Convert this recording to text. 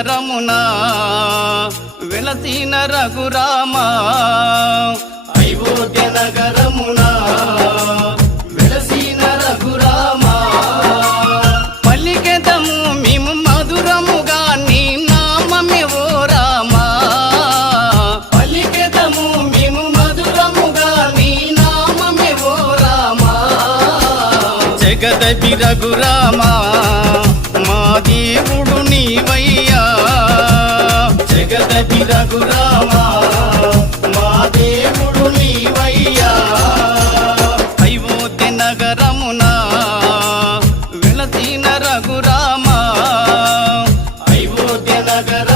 నగరమునా వెలసిన రఘురామా అయోధ్య నగరమునా వెలసిన రఘురామా పలికెదము మేము మధురముగా నీ నామమే ఓ రామా పలికెదము మేము మధురముగా నీ నామమే ఓ రామా జగదపి రఘురామా మా దేవుడు నీవయ్యా జగదపి రఘురామా మా దేవుడు నీవయ్యా అయోధ్య నగరమునా వెలసిన రఘురామా అయోధ్య నగర